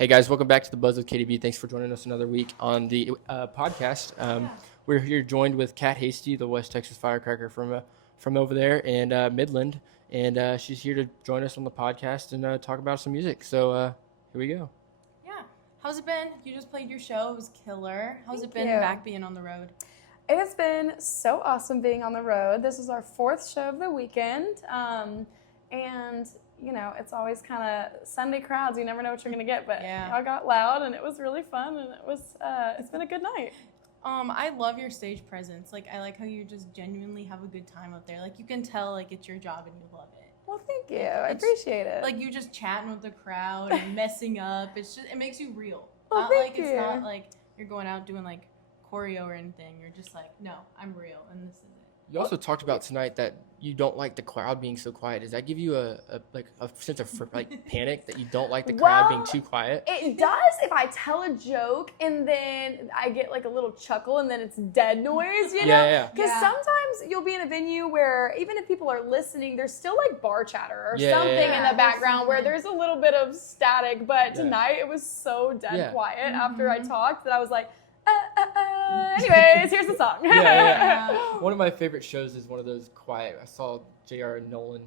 Hey guys, welcome back to the Buzz with KDB. Thanks for joining us another week on the podcast. We're here joined with Kat Hasty, the West Texas firecracker from over there and Midland, and she's here to join us on the podcast and talk about some music. So here we go. Yeah, how's it been? You just played your show; it was killer. How's it been back being on the road? It has been so awesome being on the road. This is our fourth show of the weekend, and you know, it's always kind of Sunday crowds. You never know what you're going to get, but I got loud, and it was really fun, and it's been a good night. I love your stage presence. Like, I like how you just genuinely have a good time up there. Like, you can tell, like, it's your job and you love it. Well, thank you. I appreciate it. Like, you just chatting with the crowd and messing up. It makes you real. Well, thank you. It's not like you're going out doing, like, choreo or anything. You're just like, no, I'm real, and this is it. You also talked about tonight that you don't like the crowd being so quiet. Does that give you a sense of panic that you don't like the crowd being too quiet? It does if I tell a joke and then I get like a little chuckle and then it's dead noise, you know? Because sometimes you'll be in a venue where even if people are listening, there's still like bar chatter or something in the background where there's a little bit of static. But tonight it was so dead quiet after I talked that I was like, anyways, here's the song. One of my favorite shows is one of those quiet. I saw JR and Nolan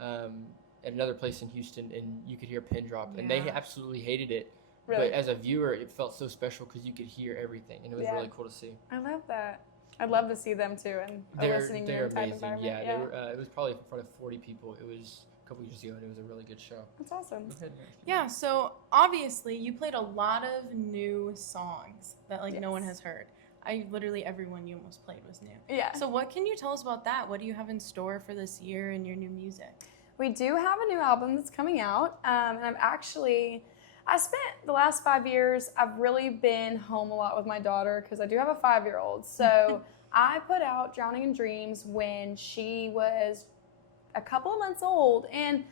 at another place in Houston, and you could hear a pin drop, and they absolutely hated it. Really? But as a viewer, it felt so special because you could hear everything, and it was really cool to see. I love that. I'd love to see them too, and listening they're type amazing. environment. They were, it was probably in front of 40 people. It was a couple years ago, and it was a really good show. That's awesome. Yeah, so obviously you played a lot of new songs that no one has heard. Literally everyone you almost played was new. Yeah. So what can you tell us about that? What do you have in store for this year and your new music? We do have a new album that's coming out, and I spent the last 5 years, I've really been home a lot with my daughter because I do have a 5-year-old. So I put out Drowning in Dreams when she was a couple of months old, and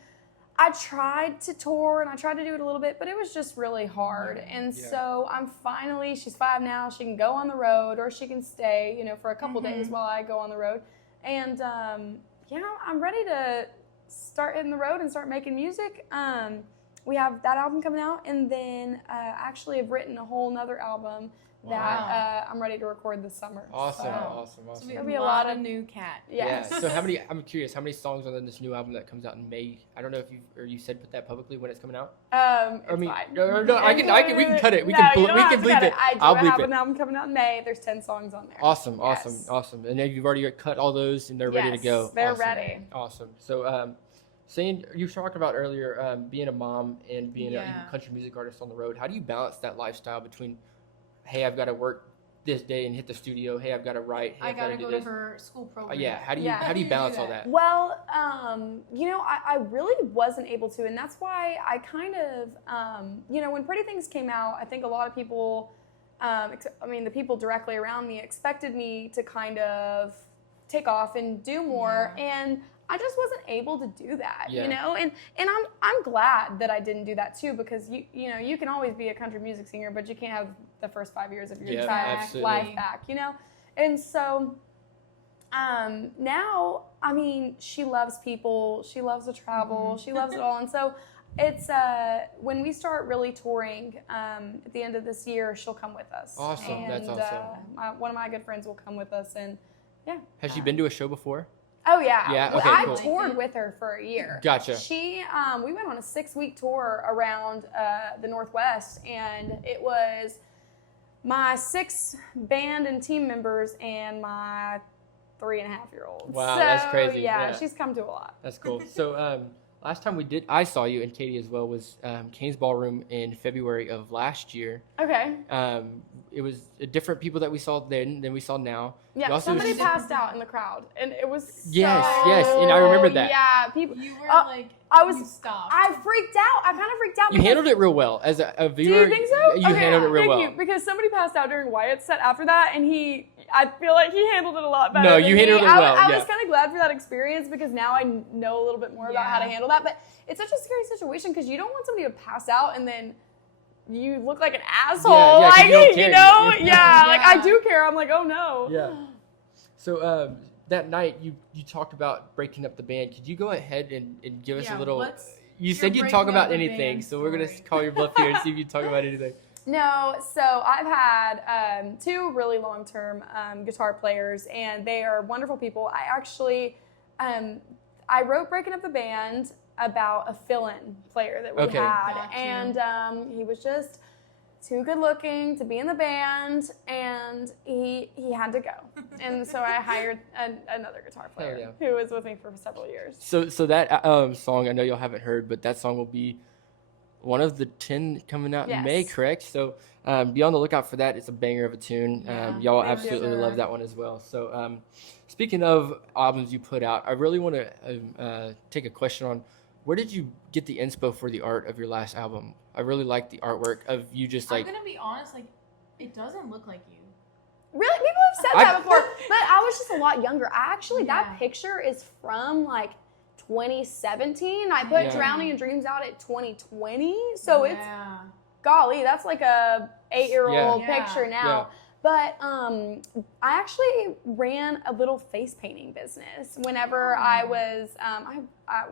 I tried to tour and I tried to do it a little bit, but it was just really hard. And so she's 5 now, she can go on the road or she can stay, for a couple days while I go on the road. And, I'm ready to start hitting the road and start making music. We have that album coming out, and then actually have written a whole nother album that I'm ready to record this summer. Awesome. So we have a lot of new Kat. Yeah. So I'm curious, how many songs are on this new album that comes out in May? I don't know if you said put that publicly when it's coming out. Fine. No, we can cut it. We can bleep it. I'll have an album coming out in May. There's 10 songs on there. Awesome. And then you've already cut all those and they're ready to go. They're ready. Awesome. So saying you talked about earlier being a mom and being a country music artist on the road. How do you balance that lifestyle between, hey, I've got to work this day and hit the studio. Hey, I've got to write. Hey, I got to go to her school program. How do you balance all that? Well, I really wasn't able to, and that's why I kind of, when Pretty Things came out, I think a lot of people, the people directly around me expected me to kind of take off and do more, and I just wasn't able to do that, and I'm glad that I didn't do that too, because you can always be a country music singer, but you can't have the first 5 years of your entire life back, and so now, she loves people, she loves to travel, she loves it all, and so it's when we start really touring at the end of this year, she'll come with us. Awesome. And, that's awesome. One of my good friends will come with us, and Has she been to a show before? Oh yeah. Yeah. Okay. I cool. toured with her for a year. Gotcha. We went on a 6-week tour around the Northwest, and it was my 6 band and team members and my 3.5-year-old. Wow, so, that's crazy. Yeah, she's come to a lot. That's cool. So last time I saw you and Katie as well was Kane's Ballroom in February of last year. Okay. It was different people that we saw then than we saw now. Yeah, somebody passed out in the crowd, and it was yes, and I remember that. Yeah, people. You were you stopped. I freaked out. I kind of freaked out. You handled it real well as a viewer. Do you think so? You handled it real well. Thank you, because somebody passed out during Wyatt's set after that, and I feel like he handled it a lot better. No, you handled it well. I was kind of glad for that experience because now I know a little bit more about how to handle that. But it's such a scary situation because you don't want somebody to pass out and then you look like an asshole. Like I do care. I'm like, oh no. Yeah. So that night you talked about breaking up the band. Could you go ahead and give us a little? You said you'd breaking talk up about the anything, band so we're gonna story. call your bluff here and see if you talk about anything. No, so I've had 2 really long-term guitar players, and they are wonderful people. I actually, I wrote Breaking Up the Band about a fill-in player that we Okay. had, Got you. and he was just too good looking to be in the band, and he had to go. And so I hired another guitar player Hell who was with me for several years. So that song, I know y'all haven't heard, but that song will be one of the 10 coming out in May, Yes. correct? So be on the lookout for that. It's a banger of a tune. Yeah, Y'all thank absolutely you. love that one as well. So speaking of albums you put out, I really want to take a question on where did you get the inspo for the art of your last album? I really like the artwork of you just like, I'm gonna be honest, like it doesn't look like you. Really? People have said that before, but I was just a lot younger. That Yeah. picture is from like 2017. I put Yeah. Drowning in Dreams out at 2020. So it's, Yeah. golly, that's like a 8-year-old Yeah. picture now. Yeah. But I actually ran a little face painting business whenever I was,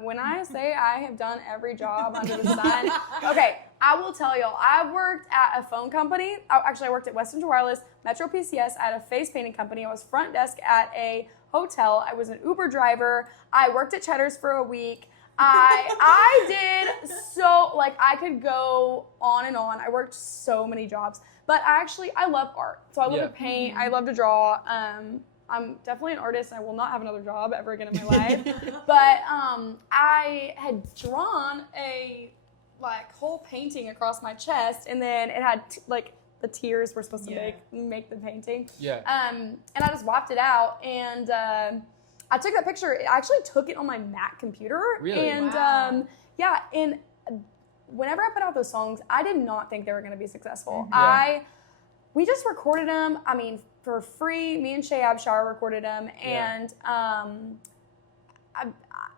when I say I have done every job under the sun. Okay, I will tell y'all, I worked at a phone company. I worked at Western Wireless, Metro PCS, at a face painting company. I was front desk at a hotel. I was an Uber driver. I worked at Cheddar's for a week. I did so, like, I could go on and on. I worked so many jobs, but I love art. So I love Yeah. to paint. I love to draw. I'm definitely an artist. I will not have another job ever again in my life. But I had drawn a whole painting across my chest, and then it had the tears were supposed to make the painting. yeah. And I just wiped it out, and I took that picture. I actually took it on my Mac computer. Really? And Wow. yeah, and whenever I put out those songs, I did not think they were going to be successful. Yeah. We just recorded them. I mean, for free. Me and Shay Abshire recorded them, Yeah. and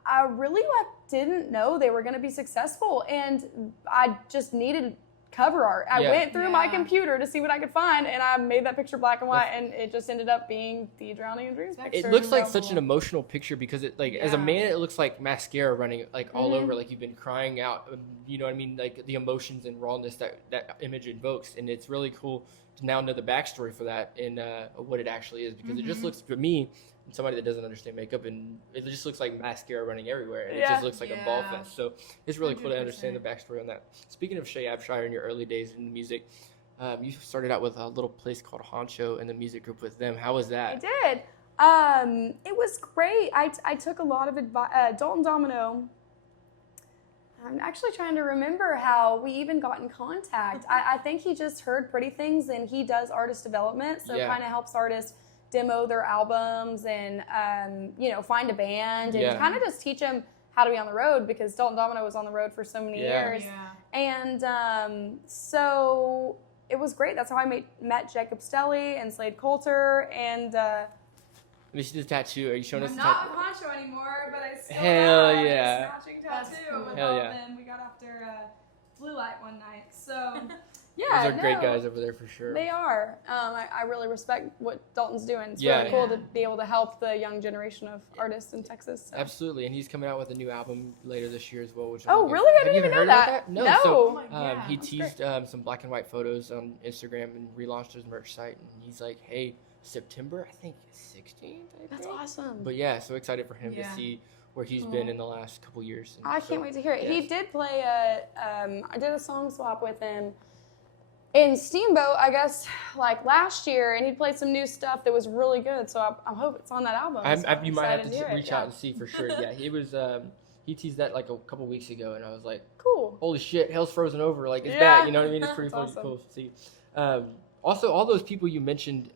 I really didn't know they were going to be successful, and I just needed cover art. I Yeah. went through my Yeah. computer to see what I could find, and I made that picture black and white, and it just ended up being the Drowning in Dreams That's picture. It looks like incredible. such an emotional picture because it as a Yeah. man it looks like mascara running like all Mhm. over, like you've been crying out, you know what I mean, like the emotions and rawness that image invokes, and it's really cool to now know the backstory for that and what it actually is, because it just Mhm. looks, for me, somebody that doesn't understand makeup, and it just looks like mascara running everywhere, and it Yeah. just looks like a ball Yeah. fest. So it's really cool to understand the 100%. backstory on that. Speaking of Shay Abshire in your early days in music, you started out with a little place called Honcho in the music group with them. How was I that? did. It was great. I took a lot of advice. Dalton Domino. I'm actually trying to remember how we even got in contact. I think he just heard Pretty Things, and he does artist development, so Yeah. kind of helps artists demo their albums and find a band and Yeah. kind of just teach them how to be on the road, because Dalton Domino was on the road for so many Yeah. years. Yeah. And so it was great. That's how I met Jacob Stelly and Slade Coulter. And Let me see the tattoo. Are you showing us I'm the not tattoo? with Honcho anymore, but I still Hell have yeah. a matching That's tattoo cool. with Hell all yeah. of them. We got after Blue Light one night. So Those yeah, are great guys over there for sure. They are. I really respect what Dalton's doing. It's Yeah. really cool Yeah. to be able to help the young generation of artists in Texas. So. Absolutely, and he's coming out with a new album later this year as well. Which Oh, I'm looking- really? I Have didn't you even know heard about that. No. No. So, Oh my God. he That's teased some black and white photos on Instagram and relaunched his merch site, and he's like, "Hey, September, I think 16th." That's awesome. But yeah, so excited for him to Yeah. see where he's Cool. been in the last couple years. And I so- can't wait to hear it. He yes. did play I did a song swap with him in Steamboat, I guess, like last year, and he played some new stuff that was really good. So I hope it's on that album. So I'm you might have excited to hear it. reach out and see for sure. Yeah, he was. He teased that like a couple weeks ago, and I was like, Cool. holy shit, hell's frozen over, like it's Yeah. back, you know what I mean? It's pretty That's fucking awesome. cool to see. Also, all those people you mentioned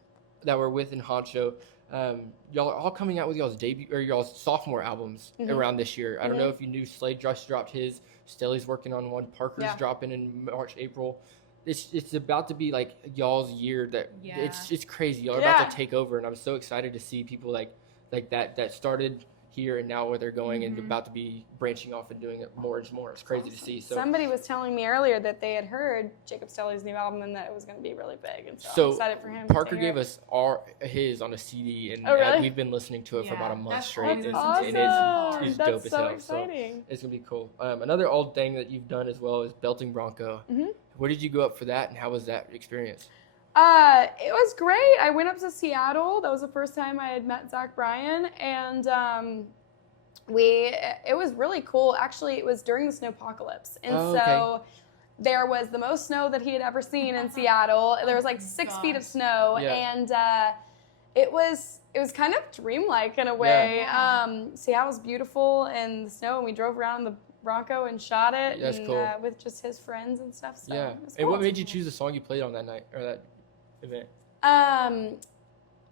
that were with in Honcho, y'all are all coming out with y'all's debut or y'all's sophomore albums Mhm. around this year. I don't Mhm. know if you knew Slade just dropped his, Stelly's working on one, Parker's Yeah. dropping in March, April. It's about to be like y'all's year that it's crazy. Y'all are about Yeah. to take over, and I'm so excited to see people like that started here and now where they're going and about to be branching off and doing it more and more. It's crazy to see. So somebody was telling me earlier that they had heard Jacob Stelly's new album and that it was going to be really big, and so I'm excited for him. Parker gave us his on a CD, and really? we've been listening to it for about a month straight. That's and awesome. it's That's dope as so hell. exciting. So it's gonna be cool. Another old thing that you've done as well is belting Bronco. Where did you go up for that, and how was that experience? It was great. I went up to Seattle. That was the first time I had met Zach Bryan, and it was really cool. Actually, it was during the snowpocalypse, and so there was the most snow that he had ever seen in Seattle. There was like 6 feet of snow, and it was kind of dreamlike in a way. Seattle's beautiful, and the snow, and we drove around in the Bronco and shot it. That's cool. With just his friends and stuff. So yeah. it was And cool. what made you choose the song you played on that night or that event?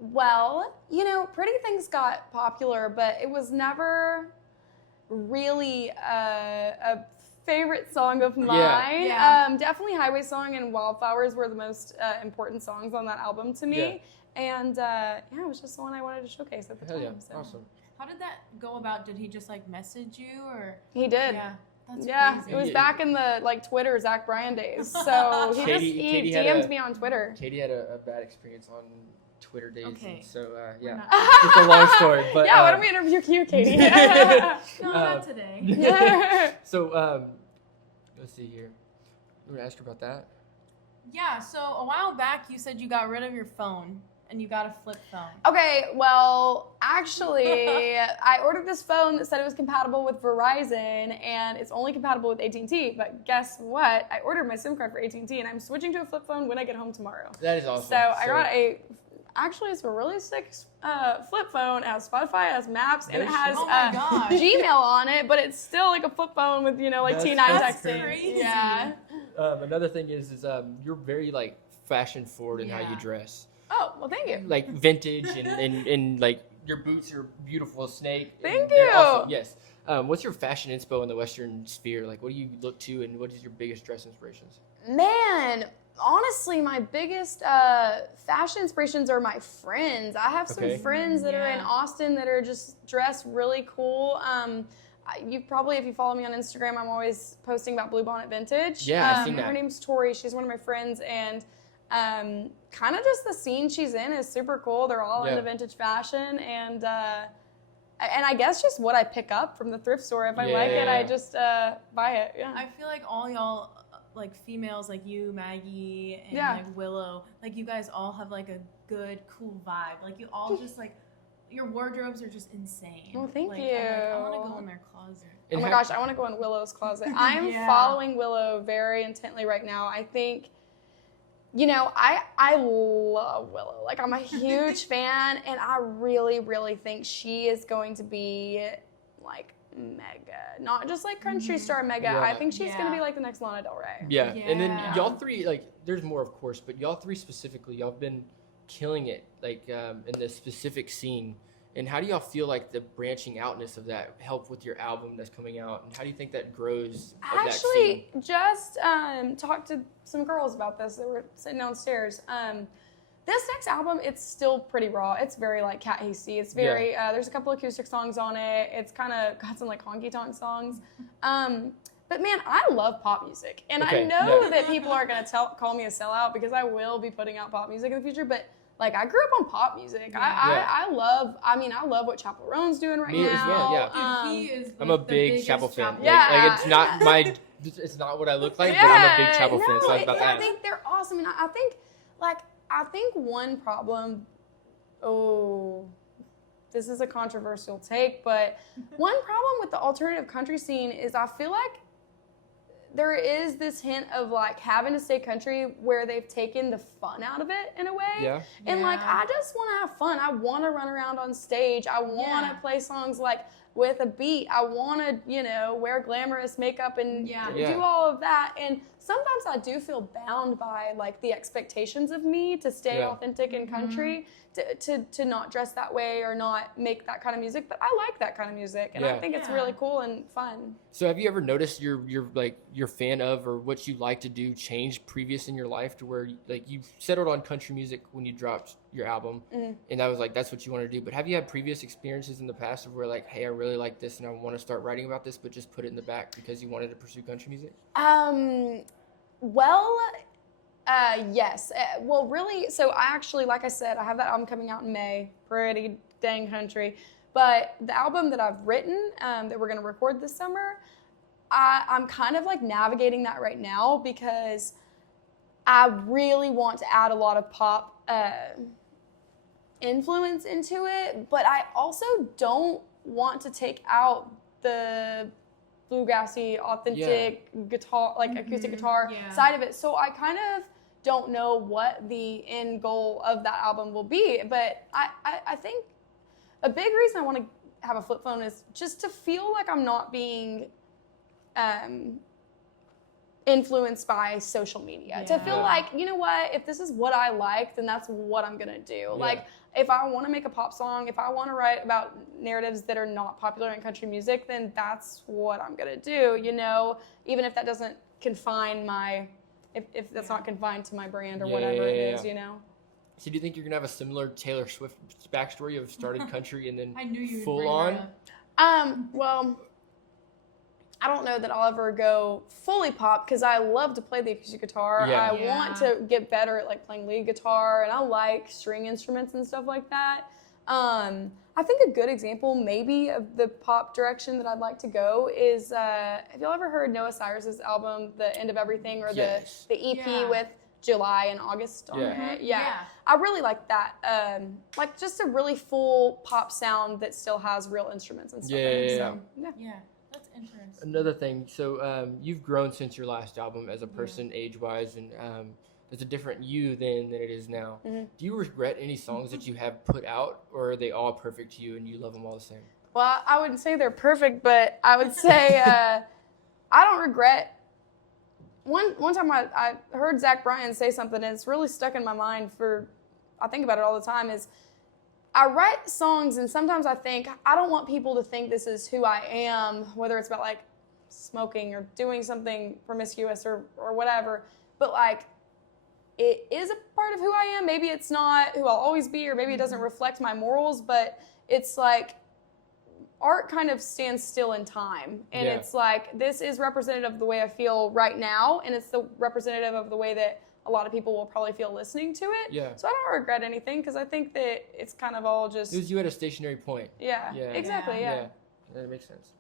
Well, Pretty Things got popular, but it was never really a favorite song of mine. Yeah. Definitely Highway Song and Wildflowers were the most important songs on that album to me. And it was just the one I wanted to showcase at the time. Yeah, so. awesome. How did that go about? Did he just like message you or? He did. Yeah. That's crazy. It was back in the Twitter Zach Bryan days. So he DM'd me on Twitter. Katie had a bad experience on Twitter days. Okay. And so just a long story. But why don't we interview you, Katie? No, not today. So let's see here. You want to ask her about that? Yeah. So a while back, you said you got rid of your phone and you got a flip phone. Okay, well, actually, I ordered this phone that said it was compatible with Verizon, and it's only compatible with AT&T. But guess what? I ordered my SIM card for AT&T, and I'm switching to a flip phone when I get home tomorrow. That is awesome. So I got it's a really sick flip phone. It has Spotify, it has Maps, and it has Gmail on it, but it's still like a flip phone with, T9 texting. Crazy. Yeah. Another thing is you're very fashion forward in how you dress. Oh, well, thank you. Like vintage and like your boots are beautiful snake. Thank you. you. Awesome. Yes. What's your fashion inspo in the Western sphere? Like, what do you look to, and what is your biggest dress inspirations? Man, honestly, my biggest fashion inspirations are my friends. I have some friends that are in Austin that are just dressed really cool. You probably, if you follow me on Instagram, I'm always posting about Bluebonnet Vintage. Yeah, I've seen that. Her name's Tori. She's one of my friends, and kind of just the scene she's in is super cool. They're all into vintage fashion, and I guess just what I pick up from the thrift store. If I like it, I just buy it. Yeah. I feel like all y'all, like females, like you, Maggie, and like Willow, like you guys all have like a good, cool vibe. Like you all just like, your wardrobes are just insane. Well, thank you. I want to go in their closet. Oh my gosh, I want to go in Willow's closet. I'm following Willow very intently right now. I think, I love Willow. Like, I'm a huge fan, and I really, really think she is going to be, like, mega. Not just, like, country star mega. Yeah. I think she's going to be, like, the next Lana Del Rey. Yeah. And then y'all three, like, there's more, of course, but y'all three specifically, y'all have been killing it, like, in the specific scene. And how do y'all feel like the branching outness of that help with your album that's coming out? And how do you think that grows? Actually, just talked to some girls about this that were sitting downstairs. This next album, it's still pretty raw. It's very like Kat Hasty. It's very, there's a couple acoustic songs on it. It's kind of got some like honky tonk songs. But man, I love pop music. And I know that people are going to call me a sellout because I will be putting out pop music in the future. But like, I grew up on pop music. I love what Chapel Roan's doing right now. Me as well, yeah. Dude, he is I'm a big Chapel fan. Yeah. Like, it's not what I look like, but I'm a big Chapel fan, so I was about to ask. I think they're awesome. And I think one problem, this is a controversial take, but one problem with the alternative country scene is I feel like there is this hint of like having to stay country where they've taken the fun out of it in a way. Yeah. And like, I just want to have fun. I want to run around on stage. I want to play songs like with a beat. I want to, wear glamorous makeup and do all of that. And sometimes I do feel bound by like the expectations of me to stay authentic in country, to not dress that way or not make that kind of music. But I like that kind of music, and I think it's really cool and fun. So have you ever noticed your fan of or what you like to do change previous in your life to where like you settled on country music when you dropped your album, and that was like that's what you want to do. But have you had previous experiences in the past of where like, hey, I really like this and I want to start writing about this, but just put it in the back because you wanted to pursue country music? Well, yes. Well, really, so I actually, like I said, I have that album coming out in May, pretty dang country. But the album that I've written, that we're going to record this summer, I'm kind of like navigating that right now because I really want to add a lot of pop influence into it, but I also don't want to take out the bluegrassy, authentic guitar, like acoustic guitar side of it. So I kind of don't know what the end goal of that album will be, but I think a big reason I want to have a flip phone is just to feel like I'm not being influenced by social media. To feel like, you know what, if this is what I like, then that's what I'm gonna do. Like, if I want to make a pop song, if I want to write about narratives that are not popular in country music, then that's what I'm gonna do, you know, even if that doesn't confine my, if that's not confined to my brand or whatever it is, you know. So do you think you're gonna have a similar Taylor Swift backstory of started country and then I knew you would full bring on? her up. Well, I don't know that I'll ever go fully pop because I love to play the acoustic guitar. I want to get better at like playing lead guitar, and I like string instruments and stuff like that. I think a good example maybe of the pop direction that I'd like to go is, have y'all ever heard Noah Cyrus's album, The End of Everything, or the EP with July and August on it? I really like that. Like just a really full pop sound that still has real instruments and stuff. Yeah. That's interesting. Another thing, so you've grown since your last album as a person, age-wise, and there's a different you than it is now. Do you regret any songs that you have put out, or are they all perfect to you and you love them all the same? Well, I wouldn't say they're perfect, but I would say I don't regret. One time I heard Zach Bryan say something, and it's really stuck in my mind I think about it all the time, is I write songs, and sometimes I think, I don't want people to think this is who I am, whether it's about like smoking or doing something promiscuous or whatever, but like it is a part of who I am. Maybe it's not who I'll always be, or maybe it doesn't reflect my morals, but it's like art kind of stands still in time, and it's like, this is representative of the way I feel right now, and it's the representative of the way that a lot of people will probably feel listening to it. So I don't regret anything because I think that it's kind of all just... It was you at a stationary point. Exactly. That makes sense.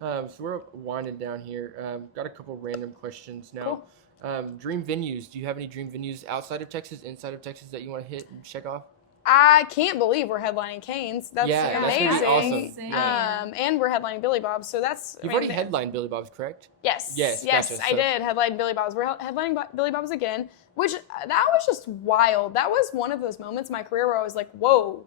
So we're winding down here. Got a couple random questions now. Dream venues. Do you have any dream venues outside of Texas, inside of Texas that you want to hit and check off? I can't believe we're headlining Canes. That's amazing. That's awesome. And we're headlining Billy Bob's, so that's... You've already headlined Billy Bob's, correct? Yes. Gotcha. I did headline Billy Bob's. We're headlining Billy Bob's again, which that was just wild. That was one of those moments in my career where I was like, whoa,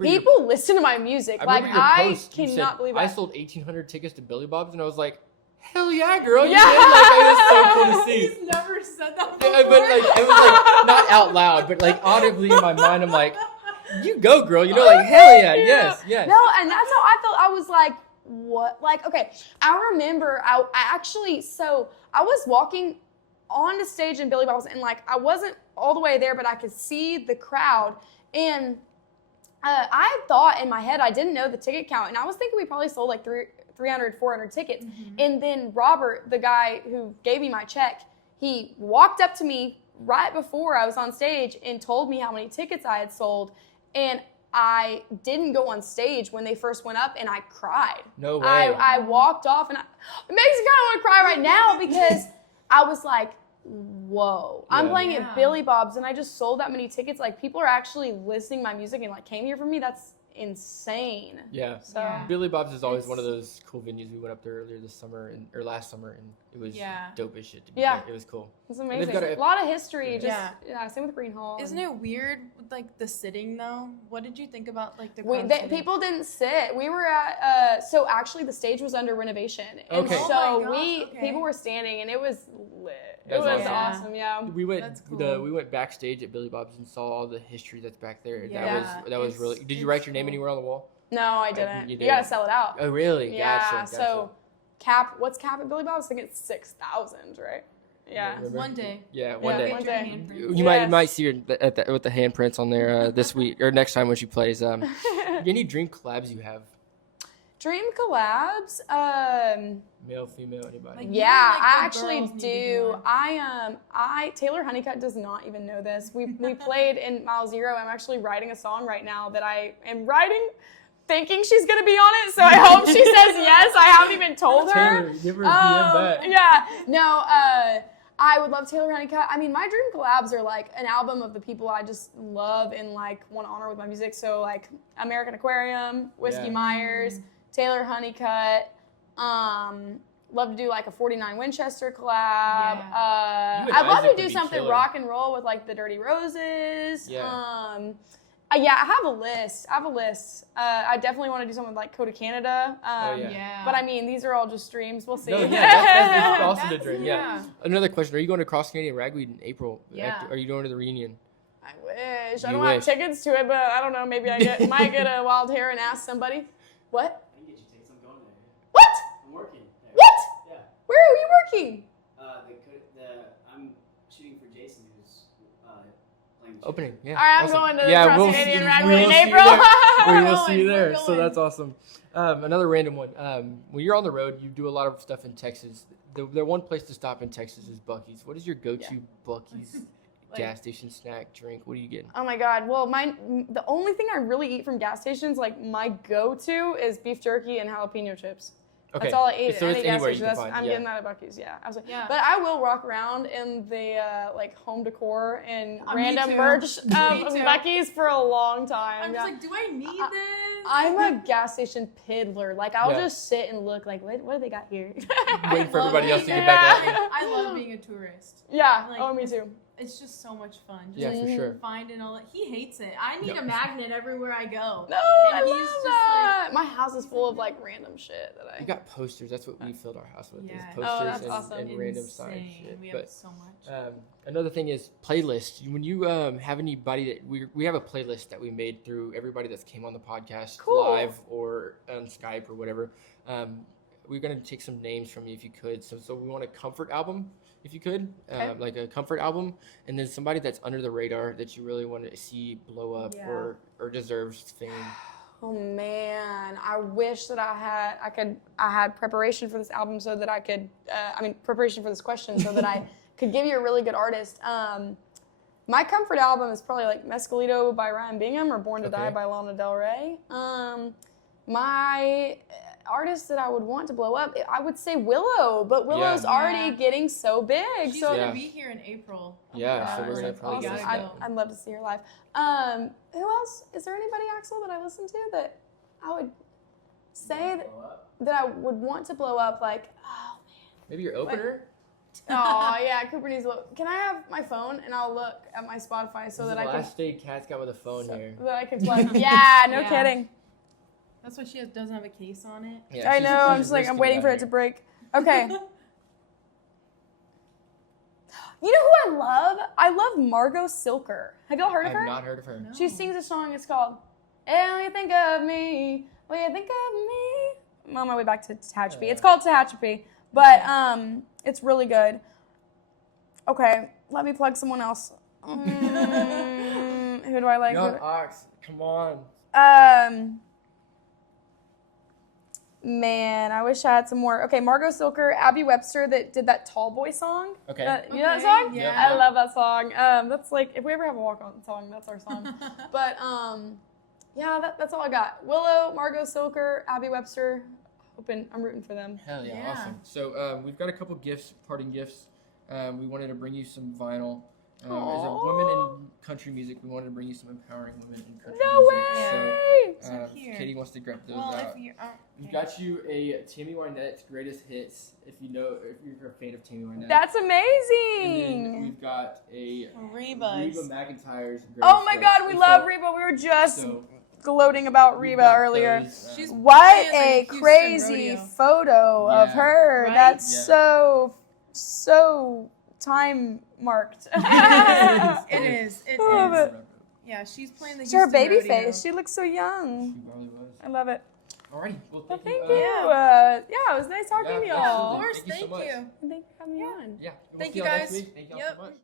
people listen to my music. I cannot believe it. I sold 1,800 tickets to Billy Bob's, and I was like, hell yeah, girl. You did. Like, it was so cool to see. He's never said that before. Yeah, but like, it was like, not out loud, but like audibly in my mind, I'm like, you go, girl. You know, like, hell yeah, yes. No, and that's how I felt. I was like, what? Like, okay, I remember I actually, so I was walking on the stage in Billy Bob's, and like, I wasn't all the way there, but I could see the crowd, and I thought in my head, I didn't know the ticket count, and I was thinking we probably sold like 300, 400 tickets, and then Robert, the guy who gave me my check, he walked up to me right before I was on stage and told me how many tickets I had sold, and I didn't go on stage when they first went up, and I cried. No way. I walked off, and it makes me kind of want to cry right now because I was like, whoa. I'm playing at Billy Bob's, and I just sold that many tickets. Like, people are actually listening to my music and like came here for me. That's insane. Billy Bob's is always one of those cool venues. We went up there earlier this summer or last summer, and it was dope as shit to be there. It was cool. It's amazing. A lot of history. Same with Green Hall. Isn't it weird with like the sitting though? What did you think about like the people didn't sit. We were at so actually the stage was under renovation, and so people were standing, and it was lit. It was awesome. We went backstage at Billy Bob's and saw all the history that's back there. That was really. Did you write your name anywhere on the wall? No, I didn't. You gotta sell it out. Oh, really? Yeah. Gotcha. So, what's cap at Billy Bob's? I think it's 6,000, right? Yeah. Remember? One day. Yeah, one day. One day. You might see her with the handprints on there this week or next time when she plays. Any dream collabs you have? Dream collabs? Male, female, anybody? Like, Yeah, like, I the actually girls need to do. one. Taylor Honeycutt does not even know this. We played in Mile Zero. I'm actually writing a song right now that I am writing, thinking she's gonna be on it. So I hope she says yes. I haven't even told her. Taylor, give her a DM back. Yeah, no. I would love Taylor Honeycutt. I mean, my dream collabs are like an album of the people I just love and like want to honor with my music. So like American Aquarium, Whiskey Myers, Taylor Honeycutt. Love to do like a 49 Winchester collab. I'd love to do something rock and roll with like the Dirty Roses. Yeah. Yeah, I have a list. I definitely want to do something with like Coda Canada. But I mean, these are all just dreams. We'll see. No, that's awesome to That's- dream. yeah. Another question: are you going to Cross Canadian Ragweed in April? Yeah. Are you going to the reunion? I wish. I You don't have wish. tickets to it, but I don't know. Maybe I might get a wild hair and ask somebody. What? I can get you tickets. I'm going there. What? I'm working there. What? Yeah. Where are you working? I'm shooting for Jason, who's playing the show. Opening. Yeah. All right, I'm awesome. going to the Yeah, Cross we'll Canadian see- Ragweed we in will see you April. there. We will We're see you going, there. we're So going. that's awesome. Another random one. When you're on the road, you do a lot of stuff in Texas. The one place to stop in Texas is Buc-ee's. What is your go-to Buc-ee's Like- gas station snack, drink? What are you getting? Oh my God. Well, the only thing I really eat from gas stations, like my go-to is beef jerky and jalapeno chips. Okay. That's all I eat So at it's any gas anywhere you station. can find. I'm Yeah. getting that at Buc-ee's, yeah. Absolutely. Yeah. But I will walk around in the like home decor and Me random too. merch Me of too. Buc-ee's for a long time. I'm yeah. just like, do I need this? I'm a gas station piddler. Like I'll Yeah. just sit and look like, what do they got here? Waiting for love everybody else to being get back Yeah. out. I love being a tourist. Yeah. Like, Oh, me too. It's just so much fun. Just Yeah, for sure. finding all that. He hates it. I need Yep. a magnet everywhere I go. No, And I he's love just that. My house is full of like random shit that I. We got posters. That's what we filled our house with. Is Yeah. posters Oh, that's and, awesome. and random science Insane. shit. We have But so much. another thing is playlists. When you have anybody that we have a playlist that we made through everybody that's came on the podcast Cool. live or on Skype or whatever. We're gonna take some names from you if you could. So we want a comfort album if you could, Okay. like a comfort album, and then somebody that's under the radar that you really want to see blow up Yeah. or deserves fame. Oh man, I wish that I had preparation for this album so that I could, preparation for this question so that I could give you a really good artist. My comfort album is probably like Mescalito by Ryan Bingham or Born to Die Okay. by Lana Del Rey. My artist that I would want to blow up, I would say Willow, but Willow's Yeah. already getting so big. She's so gonna Yeah. be here in April. Oh my Yeah, gosh, so we're gonna like, probably we get gotta that go. one. I'd love to see her live. Who else? Is there anybody, Axel, that I listen to that I would say that I would want to blow up? Like, oh Maybe your opener. oh yeah, Cooper needs to look. Can I have my phone and I'll look at my Spotify so This that is I the can last day Kat's got with a phone here. so that I can plug. Yeah, no Yeah. kidding. That's why she doesn't have a case on it. Yeah, I she's- know. I'm she's just like I'm risking waiting out for it here. to break. Okay. You know who I love? I love Margot Silker. Have y'all heard of I've her? not heard of her. No. She sings a song. It's called "And When You Think of Me, When You Think of Me." I'm on my way back to Tehachapi. It's called Tehachapi, but it's really good. Okay, let me plug someone else. Who do I like? Young Ox, come on. Man, I wish I had some more. Okay, Margot Silker, Abby Webster that did that Tall Boy song. Okay. You know that Okay, song? yeah. I love that song. That's like, if we ever have a walk-on song, that's our song. But, yeah, that's all I got. Willow, Margot Silker, Abby Webster. I'm rooting for them. Hell yeah, Yeah. awesome. So we've got a couple gifts, parting gifts. We wanted to bring you some vinyl. As a woman in country music, we wanted to bring you some empowering women in country No music. way! So, So here. Katie wants to grab those Well, out. if you're, We've got you a Tammy Wynette's greatest hits. If you're a fan of Tammy Wynette. That's And amazing! then we've got a Reba's. Reba McEntire's greatest Oh my hits. God, we And love so- Reba. We were just so gloating about we've Reba got earlier. those, She's What playing a the Houston crazy rodeo. photo of Yeah. her. Right? That's Yeah. so time marked. It is. It I love is. it. Yeah, she's playing the It's her Houston baby rodeo. face. She looks so young. She probably was. I love it. Alrighty. Well, Well, thank thank you. you. Yeah, it was nice talking to Yeah, y'all. Of course, Thank you so thank much. you. And thanks for having me on. Yeah. We'll Thank see you, y'all next guys. week. Thank y'all Yep. so much.